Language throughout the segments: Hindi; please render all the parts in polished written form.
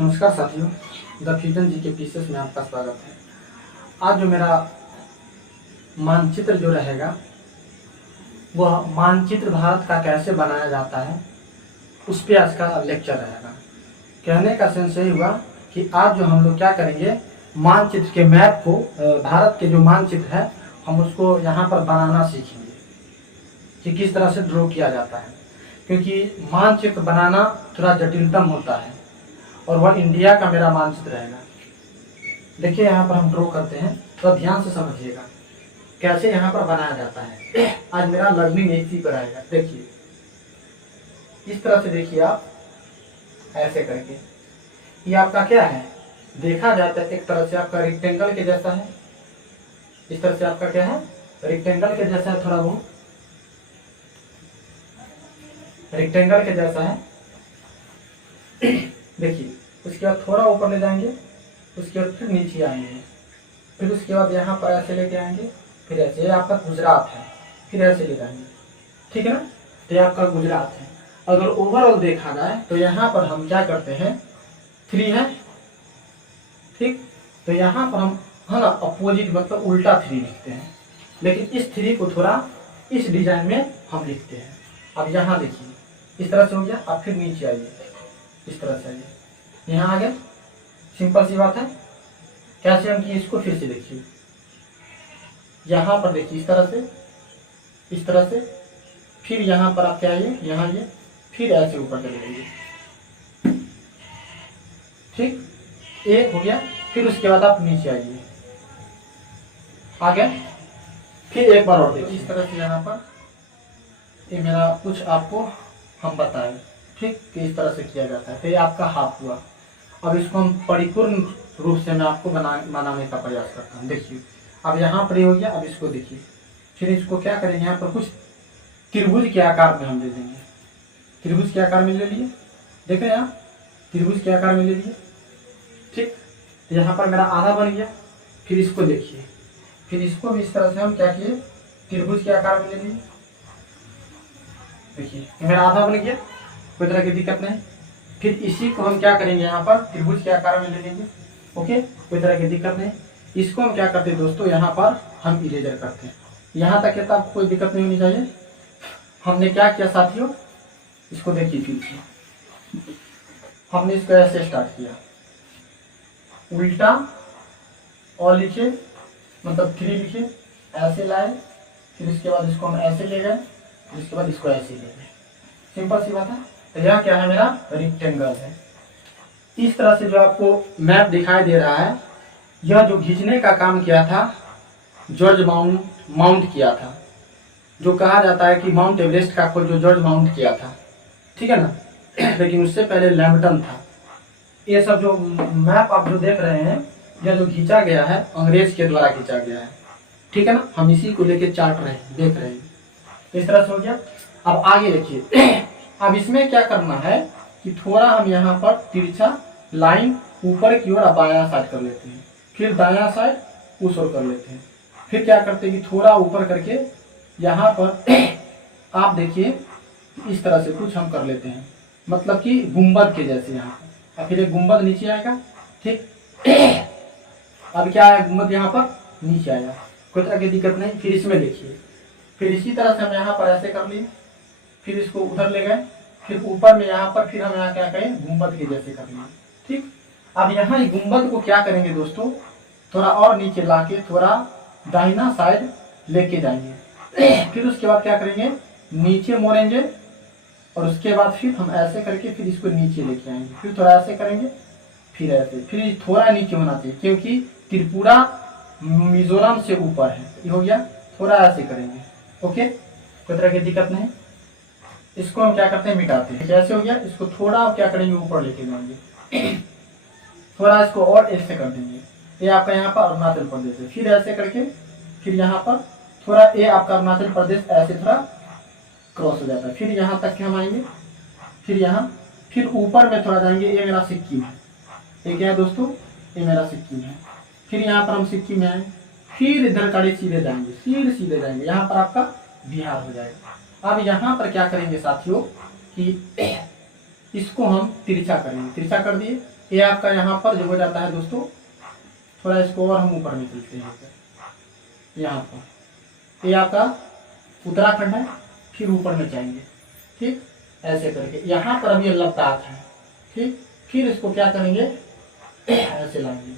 नमस्कार साथियों, द फ्यूजन जी के पीसेस में आपका स्वागत है। आज जो मेरा मानचित्र जो रहेगा वह मानचित्र भारत का कैसे बनाया जाता है उस पे आज का लेक्चर रहेगा। कहने का सेंस यही हुआ कि आज जो हम लोग क्या करेंगे, मानचित्र के मैप को, भारत के जो मानचित्र है हम उसको यहाँ पर बनाना सीखेंगे कि किस तरह से ड्रॉ किया जाता है, क्योंकि मानचित्र बनाना थोड़ा जटिलतम होता है और वह इंडिया का मेरा मानचित्र रहेगा। देखिए यहाँ पर हम ड्रॉ करते हैं, तो ध्यान से समझिएगा कैसे यहाँ पर बनाया जाता है। आज मेरा लर्निंग इसी पर आएगा। देखिए इस तरह से, देखिए आप ऐसे करके, ये आपका क्या है, देखा जाता है एक तरह से आपका रेक्टेंगल के जैसा है। इस तरह से आपका क्या है, रेक्टेंगल के जैसा है, थोड़ा बहुत रेक्टेंगल के जैसा है। देखिए उसके बाद थोड़ा ऊपर ले जाएंगे, उसके बाद फिर नीचे आएंगे, फिर उसके बाद यहाँ पर ऐसे लेके आएंगे, फिर ऐसे। ये आपका गुजरात है, फिर ऐसे ले जाएंगे, ठीक है ना। तो ये आपका गुजरात है। अगर ओवरऑल देखा जाए तो यहाँ पर हम क्या करते हैं, 3 है, ठीक। तो यहाँ पर हम है ना अपोजिट मतलब उल्टा 3 लिखते हैं, लेकिन इस 3 को थोड़ा इस डिजाइन में हम लिखते हैं। अब यहाँ देखिए इस तरह से हो गया। अब फिर नीचे आइए, इस तरह से आइए, यहाँ आ गया। सिंपल सी बात है। कैसे हम किए इसको फिर से देखिए, यहाँ पर देखिए इस तरह से, इस तरह से, फिर यहाँ पर आप क्या आइए, यहाँ आइए, फिर ऐसे ऊपर चले जाइए, ठीक। एक हो गया। फिर उसके बाद आप नीचे आइए, आ गए। फिर एक बार और देखिए इस तरह से, यहाँ पर ये मेरा कुछ आपको हम बताएं, ठीक, कि इस तरह से किया जाता है। तो ये आपका हाफ हुआ। अब इसको हम परिपूर्ण रूप से मैं आपको बनाने का प्रयास करता हूँ। देखिए अब यहाँ पर हो गया। अब इसको देखिए, फिर इसको क्या करेंगे, यहाँ पर कुछ त्रिभुज के आकार में हम ले लेंगे। त्रिभुज के आकार में ले लिए, देख रहे हैं आप, त्रिभुज के आकार में ले लिए, ठीक। तो यहाँ पर मेरा आधा बन गया। फिर इसको देखिए, फिर इसको भी इस तरह से हम क्या किए, त्रिभुज के आकार में ले लिए। देखिए मेरा आधा बन गया, कोई तरह की दिक्कत नहीं। फिर इसी को हम क्या करेंगे, यहाँ पर त्रिभुज के आकार में ले लेंगे, ओके, कोई तरह की दिक्कत नहीं। इसको हम क्या करते हैं दोस्तों, यहाँ पर हम इरेजर करते हैं। यहाँ तक कहता आपको कोई दिक्कत नहीं होनी चाहिए। हमने क्या किया साथियों, इसको देखिए, फिर हमने इसको ऐसे स्टार्ट किया, उल्टा और लिखे, मतलब 3 लिखे, ऐसे लाए, फिर इसके बाद इसको हम ऐसे ले गए, इसके बाद इसको ऐसे ले गए। सिंपल सी बात है। तो यह क्या है, मेरा रेक्टेंगल है। इस तरह से जो आपको मैप दिखाई दे रहा है, यह जो खींचने का काम किया था जॉर्ज माउंट किया था, जो कहा जाता है कि माउंट एवरेस्ट का खोज जो जॉर्ज माउंट किया था, ठीक है ना। लेकिन उससे पहले लैम्पटन था। ये सब जो मैप आप जो देख रहे हैं, यह जो खींचा गया है अंग्रेज के द्वारा खींचा गया है, ठीक है ना। हम इसी को लेके चाट रहे हैं, देख रहे हैं। तो इस तरह से हो गया। अब आगे देखिए, अब इसमें क्या करना है कि थोड़ा हम यहाँ पर तिरछा लाइन ऊपर की ओर बायां साइड कर लेते हैं, फिर दायां साइड उस ओर कर लेते हैं। फिर क्या करते हैं कि थोड़ा ऊपर करके यहाँ पर आप देखिए इस तरह से कुछ हम कर लेते हैं, मतलब कि गुंबद के जैसे यहाँ पर। और फिर एक गुंबद नीचे आएगा, ठीक। अब क्या है, गुंबद यहाँ पर नीचे आया, कोई तरह की दिक्कत नहीं। फिर इसमें देखिए, फिर इसी तरह से हम यहाँ पर ऐसे कर लिए, फिर इसको उधर ले गए, फिर ऊपर में यहाँ पर फिर हम यहाँ क्या करें, गुंबद के जैसे कर लिए, ठीक। अब यहाँ गुंबद को क्या करेंगे दोस्तों, थोड़ा और नीचे लाके थोड़ा दाहिना साइड लेके जाएंगे। फिर उसके बाद क्या करेंगे, नीचे मोड़ेंगे, और उसके बाद फिर हम ऐसे करके फिर इसको नीचे लेके आएंगे, फिर थोड़ा ऐसे करेंगे, फिर ऐसे, फिर थोड़ा नीचे होना चाहिए क्योंकि त्रिपुरा मिजोरम से ऊपर है। ये हो गया। थोड़ा ऐसे करेंगे, ओके, कोई तरह की दिक्कत नहीं। इसको हम क्या करते हैं, मिटाते हैं। जैसे हो गया, इसको थोड़ा क्या करेंगे, ऊपर लेके जाएंगे, थोड़ा इसको और ऐसे कर देंगे। ये आपका यहाँ पर अरुणाचल प्रदेश है। फिर ऐसे करके फिर यहाँ पर थोड़ा ये आपका अरुणाचल प्रदेश ऐसे थोड़ा क्रॉस हो जाता है। फिर यहाँ तक के हम आएंगे, फिर यहाँ, फिर ऊपर में थोड़ा जाएंगे। ये मेरा सिक्किम है, ये क्या है दोस्तों, ये मेरा सिक्किम है। फिर यहाँ पर हम सिक्किम में आए, फिर इधर कड़े सीधे जाएंगे, सीधे जाएंगे, यहाँ पर आपका बिहार हो जाएगा। अब यहाँ पर क्या करेंगे साथियों कि इसको हम तिरछा करेंगे, तिरछा कर दिए। ये आपका यहाँ पर जो हो जाता है दोस्तों, थोड़ा इसको और हम ऊपर में चलते हैं यहाँ पर। ये आपका उत्तराखंड है, फिर ऊपर में जाएंगे, ठीक, ऐसे करके। यहाँ पर अब ये लद्दाख है, ठीक। फिर इसको क्या करेंगे, ऐसे लाएंगे,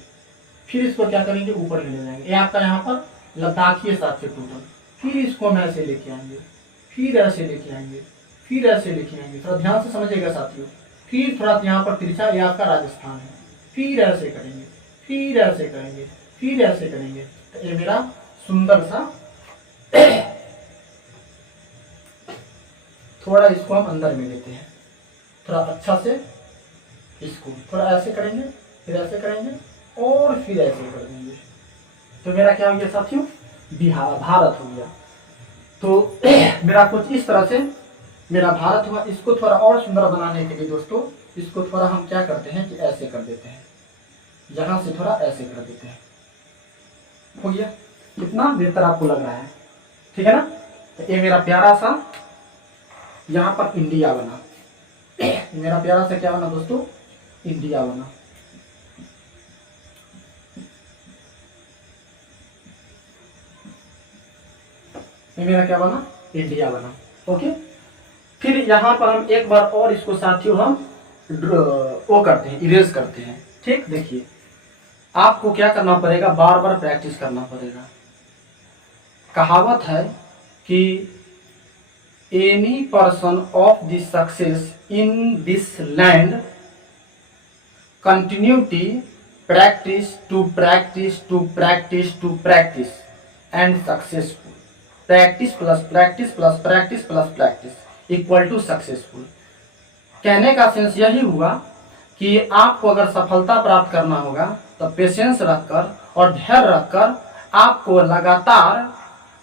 फिर इसको क्या करेंगे, ऊपर ले जाएंगे। ये आपका यहाँ पर लद्दाख ही साथ से टोटल। फिर इसको हम ऐसे लेके आएंगे, फिर ऐसे लेके आएंगे, फिर ऐसे लेके आएंगे। थोड़ा ध्यान से समझिएगा साथियों। फिर थोड़ा यहाँ पर तिरछा, ये आपका राजस्थान है, फिर ऐसे करेंगे, फिर ऐसे करेंगे, फिर ऐसे करेंगे। तो ये मेरा सुंदर सा थोड़ा इसको हम अंदर में लेते हैं, थोड़ा अच्छा से इसको थोड़ा ऐसे करेंगे, फिर ऐसे करेंगे और फिर ऐसे कर देंगे। तो मेरा क्या हो गया साथियों, बिहार, भारत हो गया। तो मेरा कुछ इस तरह से मेरा भारत हुआ। इसको थोड़ा और सुंदर बनाने के लिए दोस्तों, इसको थोड़ा हम क्या करते हैं कि ऐसे कर देते हैं, यहां से थोड़ा ऐसे कर देते हैं। हो गया, कितना बेहतर आपको लग रहा है, ठीक है ना। तो ये मेरा प्यारा सा यहाँ पर इंडिया बना, मेरा प्यारा सा क्या बना दोस्तों, इंडिया बना। ये मेरा क्या बना, इंडिया बना। ओके, फिर यहाँ पर हम एक बार और इसको साथियों हम वो करते हैं, इरेज करते हैं, ठीक। देखिए आपको क्या करना पड़ेगा, बार बार प्रैक्टिस करना पड़ेगा। कहावत है कि any person of this success in this land continuity practice to practice to practice to practice and successful. Practice plus practice plus practice plus practice equal to successful. कहने का सेंस यही हुआ कि आपको अगर सफलता प्राप्त करना होगा तो पेशेंस रखकर और धैर्य रखकर आपको लगातार,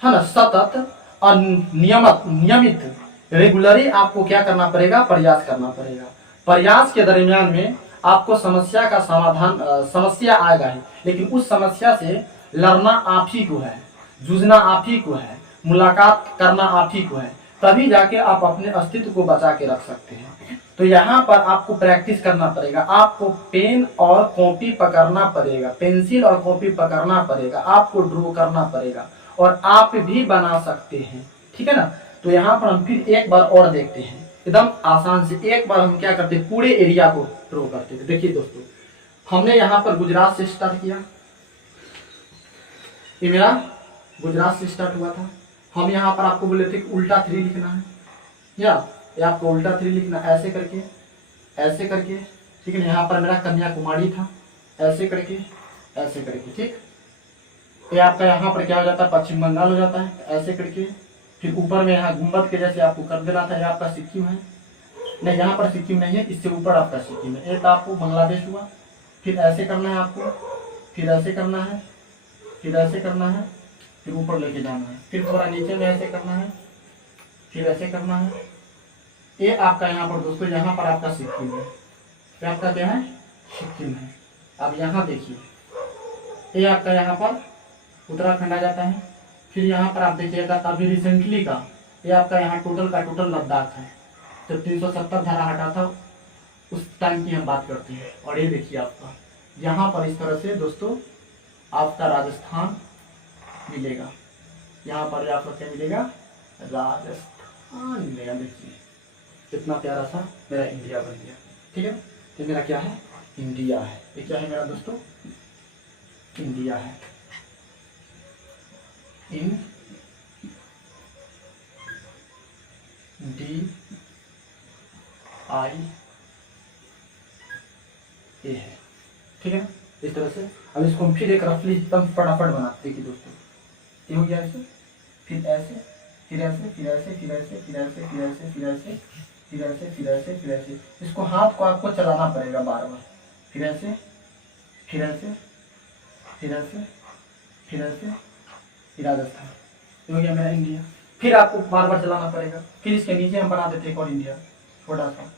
है ना, सतत और नियमित रेगुलरली आपको क्या करना पड़ेगा, प्रयास करना पड़ेगा। प्रयास के दरमियान में आपको समस्या का समाधान, समस्या आएगा ही, लेकिन उस समस्या से लड़ना आप ही को है, जूझना आप ही को है, मुलाकात करना आप ही को है, तभी जाके आप अपने अस्तित्व को बचा के रख सकते हैं। तो यहाँ पर आपको प्रैक्टिस करना पड़ेगा, आपको पेन और कॉपी पकड़ना पड़ेगा, पेंसिल और कॉपी पकड़ना पड़ेगा, आपको ड्रॉ करना पड़ेगा और आप भी बना सकते हैं, ठीक है ना। तो यहाँ पर हम फिर एक बार और देखते हैं, एकदम आसान से। एक बार हम क्या करते, पूरे एरिया को ड्रॉ करते थे। देखिए दोस्तों, हमने यहाँ पर गुजरात से स्टार्ट किया, ये मेरा गुजरात से स्टार्ट हुआ था। हम यहाँ पर आपको बोले थे कि उल्टा 3 लिखना है, या आपको उल्टा 3 लिखना, ऐसे करके, ऐसे करके, ठीक है ना। यहाँ पर मेरा कन्याकुमारी था, ऐसे करके, ऐसे करके, ठीक। ये आपका यहाँ पर क्या हो जाता है, पश्चिम बंगाल हो जाता है, ऐसे करके। फिर ऊपर में यहाँ गुम्बद के जैसे आपको कर देना था, ये आपका सिक्किम है, नहीं यहाँ पर सिक्किम नहीं है, इससे ऊपर आपका सिक्किम है। एक आपको बांग्लादेश हुआ, फिर ऐसे करना है आपको, फिर ऐसे करना है, फिर ऐसे करना है, फिर ऊपर लेके जाना है, फिर थोड़ा नीचे में ऐसे करना है, फिर ऐसे करना है। ये आपका यहाँ पर दोस्तों, यहाँ पर आपका सिक्किम है, ये आपका क्या है, सिक्किम है। अब यहाँ देखिए, ये आपका यहाँ पर उत्तराखंड आ जाता है। फिर यहाँ पर आप देखिएगा अभी रिसेंटली का, ये आपका यहाँ टोटल का टोटल लद्दाख है। जब 370 धारा हटा था उस टाइम की हम बात करते हैं। और ये देखिए आपका यहाँ पर इस तरह से दोस्तों आपका राजस्थान मिलेगा, यहाँ पर आपका क्या मिलेगा, राजस्थान मिलेगा। देखिए कितना प्यारा सा मेरा इंडिया बन गया, ठीक है। तो मेरा क्या है, इंडिया है। ये क्या है मेरा दोस्तों, इंडिया है। इन डी आई ए है, ठीक है। इस तरह से अब इसको हम फिर एक रफली एकदम फटाफट बनाते हैं कि दोस्तों ये हो गया ऐसे, फिर ऐसे, फिर ऐसे, फिर ऐसे, फिर ऐसे, फिर ऐसे, फिर ऐसे, फिर ऐसे, फिर ऐसे, फिर ऐसे, फिर ऐसे। इसको हाथ को आपको चलाना पड़ेगा बार बार, फिर ऐसे, फिर ऐसे, फिर ऐसे, फिर ऐसे, फिर राजस्थान। ये हो गया मेरा इंडिया। फिर आपको बार बार चलाना पड़ेगा, फिर इसके नीचे हम बना देते एक और इंडिया छोटा सा।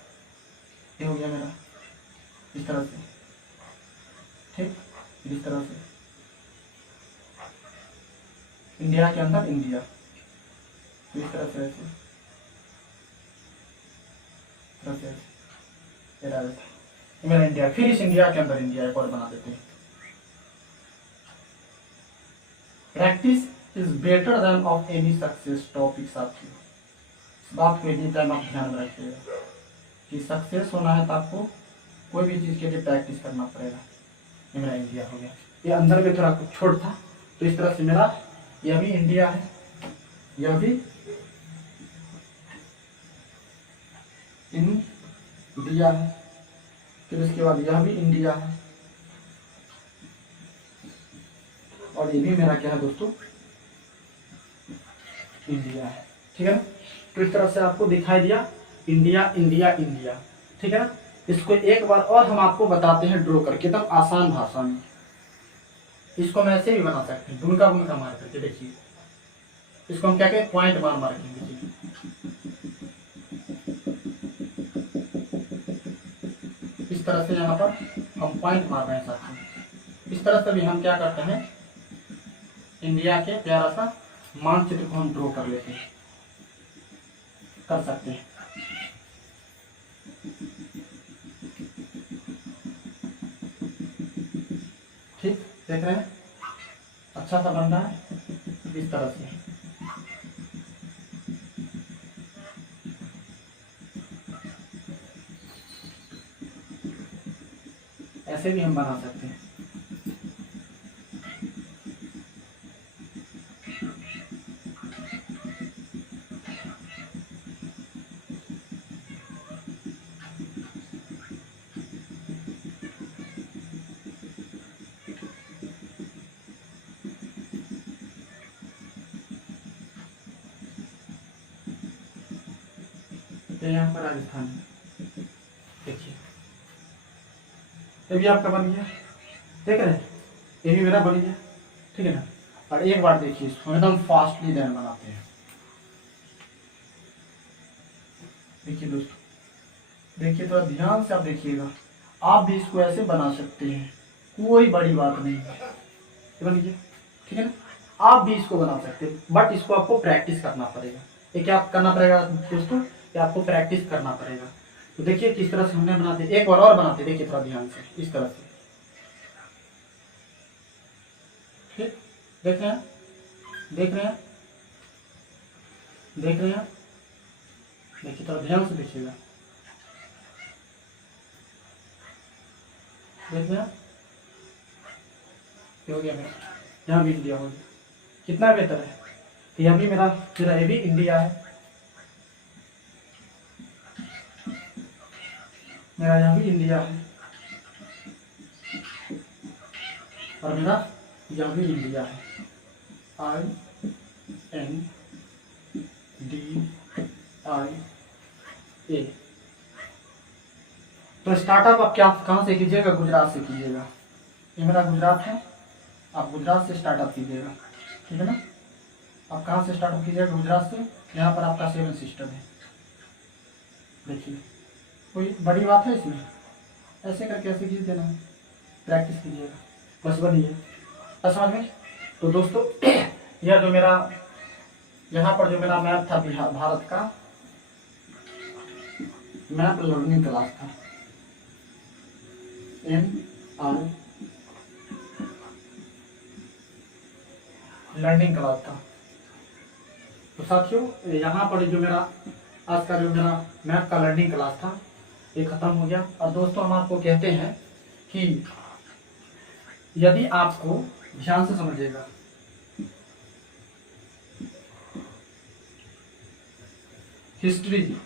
ये हो गया मेरा इस तरह से, ठीक। फिर इस तरह से इंडिया के अंदर इंडिया, इस तरह से ऐसे, तरह से ऐसे, ये रहा देखो, ये मेरा इंडिया। फिर इस इंडिया के अंदर इंडिया एक और बना देते हैं। Practice is better than of any success topic. साथियों इस बात को एनी टाइम आप ध्यान में रखिएगा कि सक्सेस होना है तो आपको कोई भी चीज़ के लिए प्रैक्टिस करना पड़ेगा। ये मेरा इंडिया हो गया। ये अंदर में थोड़ा कुछ छोट था, तो इस तरह से मेरा यह भी इंडिया है, यह भी इंडिया है, फिर इसके बाद यह भी इंडिया है, और ये भी मेरा क्या है दोस्तों, इंडिया है। ठीक है ना। तो इस तरह से आपको दिखाई दिया इंडिया इंडिया इंडिया। ठीक है ना। इसको एक बार और हम आपको बताते हैं ड्रॉ करके, तब आसान भाषा में। इसको हम ऐसे भी बना सकते हैं, बुनका बुनका मार करके। देखिए इसको हम क्या कहते हैं, पॉइंट मार मार के। देखिए इस तरह से यहाँ पर हम पॉइंट मार रहे हैं साथियों। इस तरह से भी हम क्या करते हैं, इंडिया के प्यारा सा मानचित्र को हम ड्रॉ कर लेते हैं, कर सकते हैं। ठीक, देख रहे हैं अच्छा सा बन रहा है इस तरह से। ऐसे भी हम बना सकते हैं। ये यहाँ पर राजस्थान है। देखिए ये भी आपका बन गया, देख रहे हैं, ये भी मेरा बन गया। ठीक है ना। और एक बार देखिए इसको एकदम फास्टली देन बनाते हैं। देखिए दोस्तों, देखिए थोड़ा ध्यान से आप देखिएगा, आप भी इसको ऐसे बना सकते हैं, कोई बड़ी बात नहीं है। ये बन गया। ठीक है ना। आप भी इसको बना सकते हैं, बट इसको आपको प्रैक्टिस करना पड़ेगा। ये क्या करना पड़ेगा दोस्तों, ये आपको प्रैक्टिस करना पड़ेगा। तो देखिए किस तरह से हमने बनाते, एक बार और बनाते, देखिए थोड़ा ध्यान से इस तरह से। ठीक, देख रहे हैं, देख रहे हैं, देख रहे हैं, देखिए थोड़ा ध्यान से देखिएगा, देख रहे हैं। हो गया मेरा, यहाँ भी इंडिया हो गया। कितना बेहतर है। तो यह भी मेरा ये भी इंडिया है, मेरा यहाँ भी इंडिया है, और मेरा यहाँ भी इंडिया है। INDIA। तो स्टार्टअप आप क्या कहाँ से कीजिएगा, गुजरात से कीजिएगा। ये मेरा गुजरात है, आप गुजरात से स्टार्टअप कीजिएगा। ठीक है ना। आप कहाँ से स्टार्टअप कीजिएगा, गुजरात से। यहाँ पर आपका 7 सिस्टम है। देखिए कोई बड़ी बात है इसमें, ऐसे करके ऐसे खींच देना है, प्रैक्टिस कीजिएगा, बस बनिए। समझ में। तो दोस्तों यह जो मेरा यहाँ पर जो मेरा मैप था भारत का मैप लर्निंग क्लास था, MR लर्निंग क्लास था। तो साथियों यहाँ पर जो मेरा आज का जो मेरा मैप का लर्निंग क्लास था ये खत्म हो गया। और दोस्तों हम आपको कहते हैं कि यदि आपको ध्यान से समझिएगा, हिस्ट्री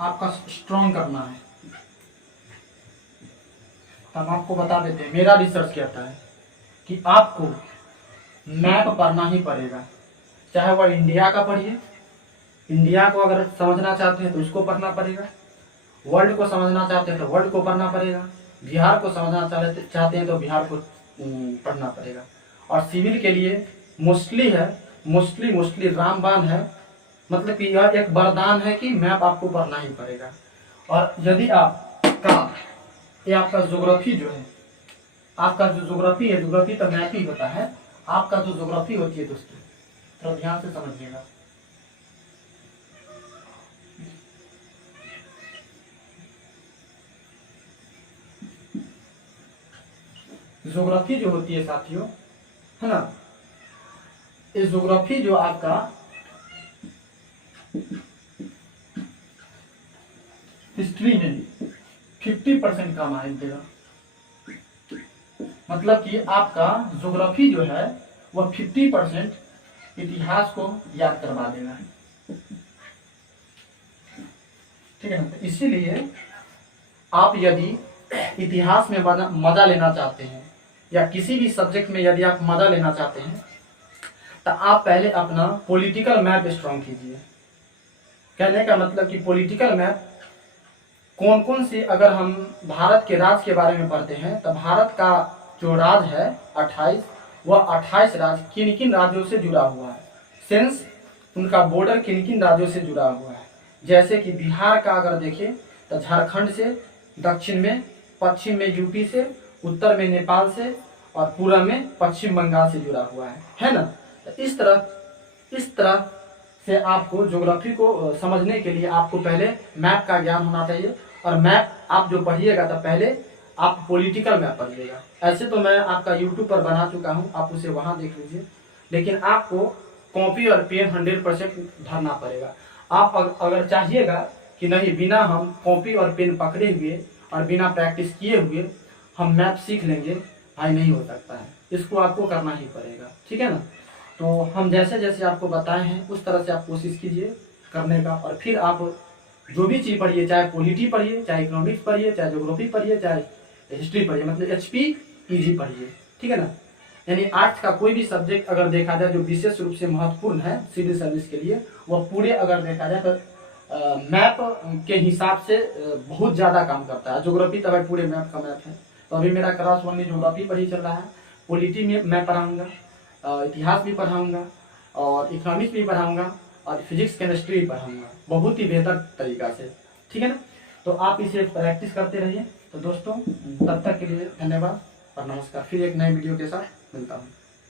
आपका स्ट्रॉन्ग करना है, तो हम आपको बता देते हैं, मेरा रिसर्च कहता है कि आपको मैप पढ़ना ही पड़ेगा। चाहे वह इंडिया का पढ़िए, इंडिया को अगर समझना चाहते हैं तो उसको पढ़ना पड़ेगा, वर्ल्ड को समझना चाहते हैं तो वर्ल्ड को पढ़ना पड़ेगा, बिहार को समझना चाहते हैं तो बिहार को पढ़ना पड़ेगा। और सिविल के लिए मोस्टली है, मोस्टली रामबाण है, मतलब कि यह एक वरदान है कि मैप आपको पढ़ना ही पड़ेगा। और यदि ये आपका ज्योग्राफी जो है, आपका जो ज्योग्राफी है, ज्योग्राफी तो मैप ही होता है, आपका जो ज्योग्राफी होती है दोस्तों, थोड़ा ध्यान से समझिएगा। ज्योग्राफी जो होती है साथियों, है ना, ये ज्योग्राफी जो आपका हिस्ट्री में 50% काम आएगा। मतलब कि आपका ज्योग्राफी जो है वह 50% इतिहास को याद करवा देगा। ठीक है ना, तो इसीलिए आप यदि इतिहास में मजा लेना चाहते हैं या किसी भी सब्जेक्ट में यदि आप मजा लेना चाहते हैं तो आप पहले अपना पॉलिटिकल मैप स्ट्रॉन्ग कीजिए। कहने का मतलब कि पॉलिटिकल मैप कौन कौन से, अगर हम भारत के राज के बारे में पढ़ते हैं तो भारत का जो राज है 28, वह 28 राज्य किन किन राज्यों से जुड़ा हुआ है, सेंस उनका बॉर्डर किन किन राज्यों से जुड़ा हुआ है। जैसे कि बिहार का अगर देखें तो झारखंड से, दक्षिण में, पश्चिम में यूपी से, उत्तर में नेपाल से और पूर्व में पश्चिम बंगाल से जुड़ा हुआ है ना। तो इस तरह से आपको ज्योग्राफी को समझने के लिए आपको पहले मैप का ज्ञान होना चाहिए। और मैप आप जो पढ़िएगा तो पहले आप पॉलिटिकल मैप पढ़िएगा। ऐसे तो मैं आपका यूट्यूब पर बना चुका हूँ, आप उसे वहाँ देख लीजिए, लेकिन आपको कॉपी और पेन 100% धरना पड़ेगा। आप अगर चाहिएगा कि नहीं बिना हम कॉपी और पेन पकड़े हुए और बिना प्रैक्टिस किए हुए हम मैप सीख लेंगे, भाई नहीं हो सकता है, इसको आपको करना ही पड़ेगा। ठीक है ना, तो हम जैसे जैसे आपको बताए हैं उस तरह से आप कोशिश कीजिए करने का। और फिर आप जो भी चीज़ पढ़िए, चाहे पॉलिटी पढ़िए, चाहे इकोनॉमिक्स पढ़िए, चाहे ज्योग्राफी पढ़िए, चाहे हिस्ट्री पढ़िए, मतलब HP ईजी पढ़िए। ठीक है ना, यानी आर्ट्स का कोई भी सब्जेक्ट अगर देखा जाए जो विशेष रूप से महत्वपूर्ण है सिविल सर्विस के लिए, वह पूरे अगर देखा जाए तो मैप के हिसाब से बहुत ज़्यादा काम करता है। ज्योग्राफी तो भाई पूरे मैप का मैप है। तो अभी मेरा क्लास 1 में ज्योग्राफी पर ही चल रहा है, पॉलिटी में मैं पढ़ाऊँगा, इतिहास भी पढ़ाऊँगा और इकोनॉमिक्स भी पढ़ाऊँगा और फिजिक्स केमिस्ट्री भी पढ़ाऊँगा बहुत ही बेहतर तरीका से। ठीक है ना, तो आप इसे प्रैक्टिस करते रहिए। तो दोस्तों तब तक के लिए धन्यवाद और नमस्कार। फिर एक नए वीडियो के साथ मिलता हूँ।